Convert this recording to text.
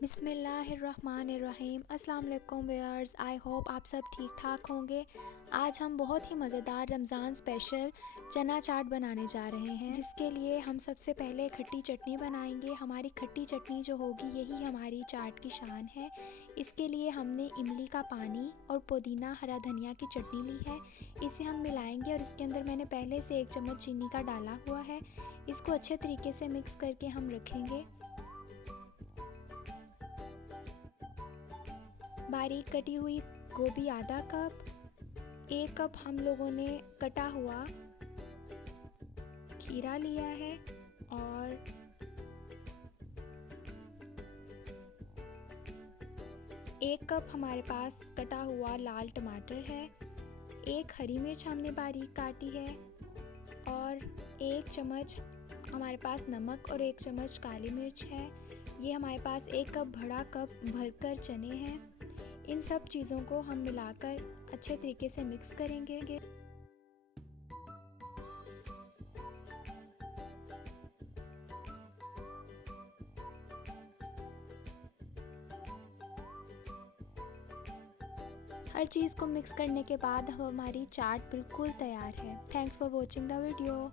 बिस्मिल्लाहिर्रहमानिर्रहीम। अस्सलाम वालेकुम व्यूअर्स, आई होप आप सब ठीक ठाक होंगे। आज हम बहुत ही मज़ेदार रमज़ान स्पेशल चना चाट बनाने जा रहे हैं, जिसके लिए हम सबसे पहले खट्टी चटनी बनाएंगे। हमारी खट्टी चटनी जो होगी यही हमारी चाट की शान है। इसके लिए हमने इमली का पानी और पुदीना हरा धनिया की चटनी ली है। इसे हम मिलाएंगे और इसके अंदर मैंने पहले से 1 चम्मच चीनी का डाला हुआ है। इसको अच्छे तरीके से मिक्स करके हम रखेंगे। बारीक कटी हुई गोभी आधा कप, 1 कप हम लोगों ने कटा हुआ खीरा लिया है और 1 कप हमारे पास कटा हुआ लाल टमाटर है। 1 हरी मिर्च हमने बारीक काटी है और 1 चम्मच हमारे पास नमक और 1 चम्मच काली मिर्च है। ये हमारे पास 1 कप बड़ा कप भरकर चने हैं। इन सब चीज़ों को हम मिलाकर अच्छे तरीके से मिक्स करेंगे। हर चीज़ को मिक्स करने के बाद हमारी चाट बिल्कुल तैयार है। Thanks for watching the video.